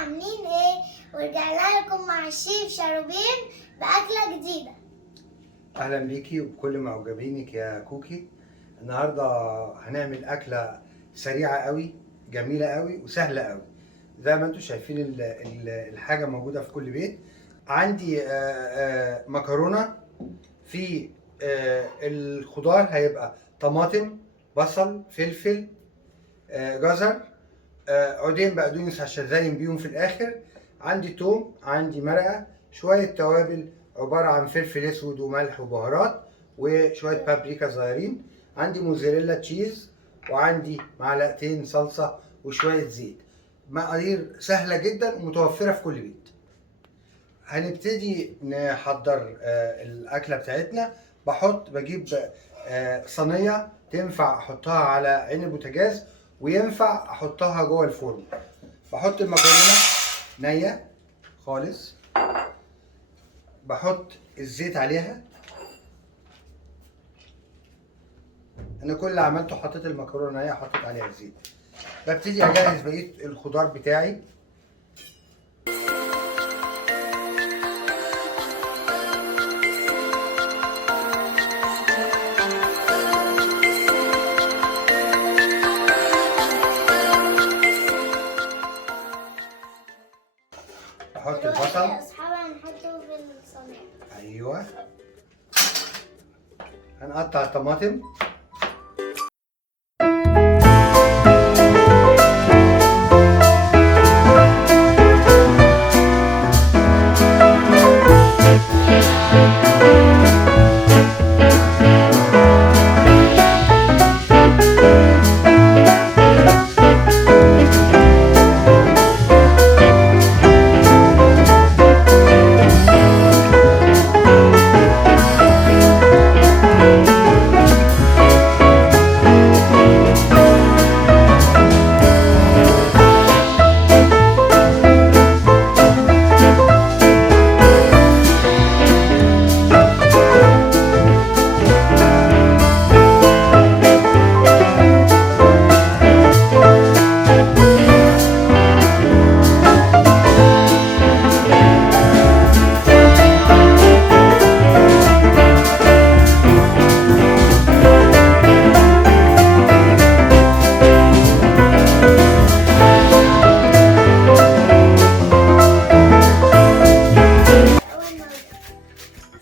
عاملين ايه؟ ورجعنا لكم مع الشيف شاروبين بأكلة جديدة. اهلا بيكي وبكل معجبينك يا كوكي. النهارده هنعمل اكله سريعه قوي، جميله قوي وسهله قوي. زي ما انتم شايفين الحاجه موجوده في كل بيت. عندي مكرونه. في الخضار هيبقى طماطم، بصل، فلفل، جزر، عودين بقدونس عشان زين بيهم في الاخر. عندي توم، عندي مرقه، شويه توابل عباره عن فلفل اسود وملح وبهارات وشويه بابريكا صغيرين. عندي موزاريلا تشيز، وعندي معلقتين صلصه وشويه زيت. مقادير سهله جدا ومتوفره في كل بيت. هنبتدي نحضر الاكله بتاعتنا. بجيب صينيه تنفع احطها على عين البوتاجاز وينفع احطها جوه الفرن. بحط المكرونه نيه خالص، بحط الزيت عليها. انا كل اللي عملته حطيت المكرونه نيه، حطيت عليها الزيت. ببتدي اجهز بقيه الخضار بتاعي. احط البصل. يا اصحابي هنحطه في الصينيه. ايوه. هنقطع الطماطم.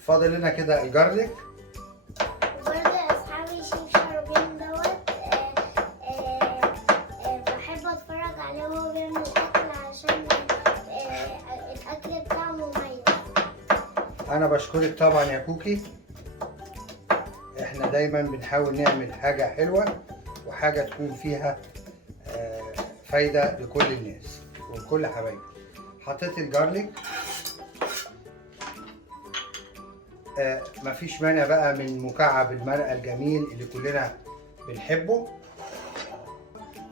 فاضل لنا كده الجارليك. وبرضه يا اصحابي شيف شاروبين دوت بحب اتفرج عليه وهو بيعمل اكل عشان الاكل بتاعه مميز. انا بشكرك طبعا يا كوكي. احنا دايما بنحاول نعمل حاجه حلوه وحاجه تكون فيها فايده لكل الناس ولكل حبايبي. حطيت الجارليك. مفيش مانع بقى من مكعب المرقه الجميل اللي كلنا بنحبه.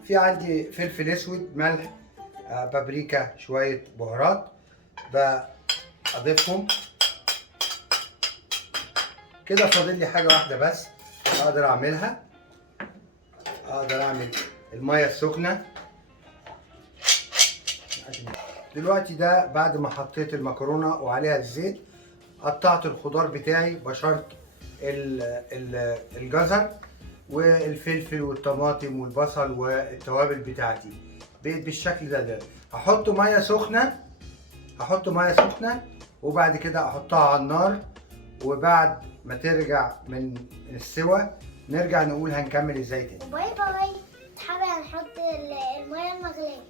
في عندي فلفل اسود، ملح، بابريكا، شويه بهارات بضيفهم كده. فاضل لي حاجه واحده بس اقدر اعملها. اقدر اعمل الميه السخنه دلوقتي. ده بعد ما حطيت المكرونه وعليها الزيت، قطعت الخضار بتاعي، بشرت الجزر والفلفل والطماطم والبصل والتوابل بتاعتي. بقيت بالشكل ده. هحط ميه سخنه وبعد كده احطها على النار، وبعد ما ترجع من السوا نرجع نقول هنكمل ازاي تاني. باي باي. حابة هنحط الميه المغليه.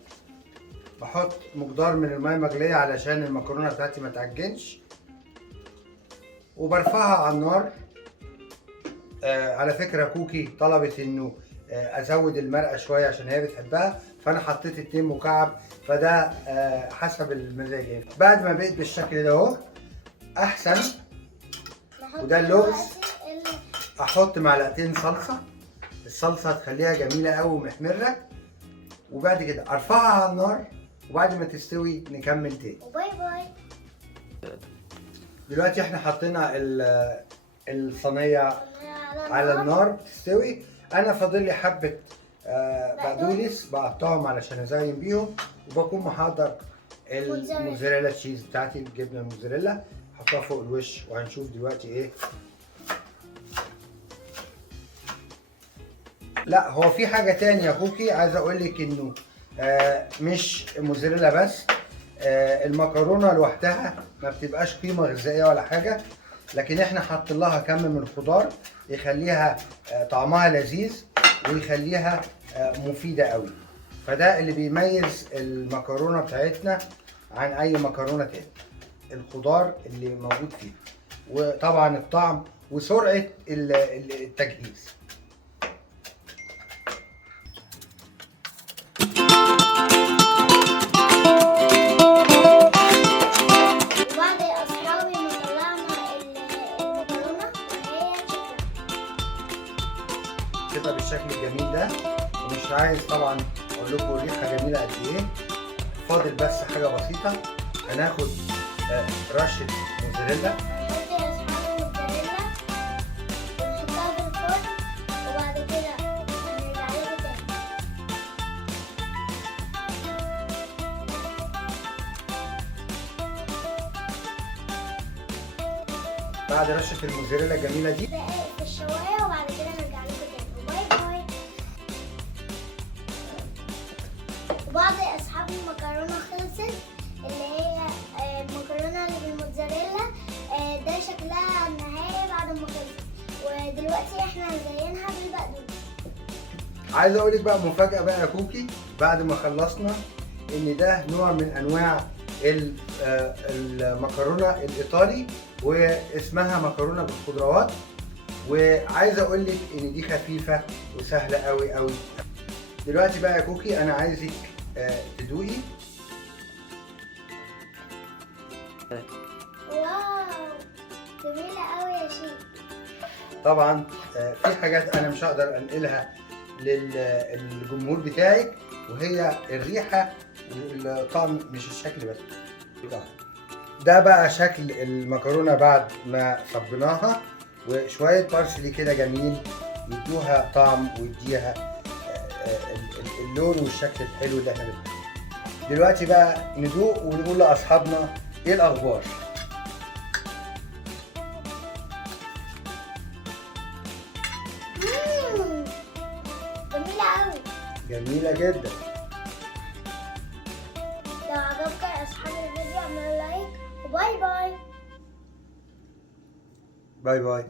بحط مقدار من الميه المغليه علشان المكرونه بتاعتي ما تعجنش، وبرفعها على النار. على فكره كوكي طلبت انه ازود المرقه شويه عشان هي بتحبها، فانا حطيت 2 مكعب، فده حسب المزاج. بعد ما بقيت بالشكل ده اهو احسن نحط وده اللغز. دلوقتي احط معلقتين صلصه، الصلصه هتخليها جميله قوي ومحمره، وبعد كده ارفعها على النار، وبعد ما تستوي نكمل تاني. وباي باي. دلوقتي احنا حطينا الصينيه على النار بتستوي. انا فاضل لي حبه بقدونس بقطعهم علشان ازين بيهم، وبكون محضر الموزاريلا تشيز بتاعتي، الجبنه الموزاريلا احطها فوق الوش، وهنشوف دلوقتي ايه. لا هو في حاجه تانية يا كوكي، عايز اقول لك انه مش موزاريلا بس، المكرونه لوحدها ما بتبقاش قيمه غذائيه ولا حاجه، لكن احنا حاطين لها كم من الخضار يخليها طعمها لذيذ ويخليها مفيده قوي. فده اللي بيميز المكرونه بتاعتنا عن اي مكرونه تاني، الخضار اللي موجود فيها، وطبعا الطعم وسرعه التجهيز. وبعد يا اصحابي ما طلعنا المكرونه وهي كده بالشكل الجميل ده، ومش عايز طبعا اقول لكم الريحه جميله قد ايه. فاضل بس حاجه بسيطه، هناخد رشه موزاريلا. هنحط يا اصحابي الموزاريلا ونحطها في الفرن، وبعد كده هنرجع لها تاني. بعد رشه الموزاريلا الجميله دي دقايق في الشوايه، وبعد كده نرجع لكم تاني. وباي باي. وبعد يا اصحابي المكرونه خلصت، اللي هي المكرونه اللي بالموتزاريلا، ده شكلها النهائي بعد ما خلصت. ودلوقتي احنا هنزينها بالبقدونس. عايز اقول لك بقى مفاجاه بقى يا كوكي، بعد ما خلصنا ان ده نوع من انواع المكرونه الايطالي، واسمها مكرونه بالخضروات. وعايز اقول لك ان دي خفيفه وسهله قوي قوي. دلوقتي بقى يا كوكي انا عايزك تدوقي. واو، جميله قوي يا شيخ. طبعا في حاجات انا مش هقدر انقلها للجمهور بتاعك، وهي الريحه والطعم مش الشكل بس. ده بقى شكل المكرونه بعد ما صبناها، وشويه بارسلي كده جميل يدوها طعم ويديها اللون والشكل الحلو اللي احنا بنحبه. دلوقتي بقى ندوق ونقول لاصحابنا ايه الاخبار. جميله قوي. جميله جدا. لو عجبك يا اصحابي الفيديو اعملوا لايك، وباي باي. باي باي.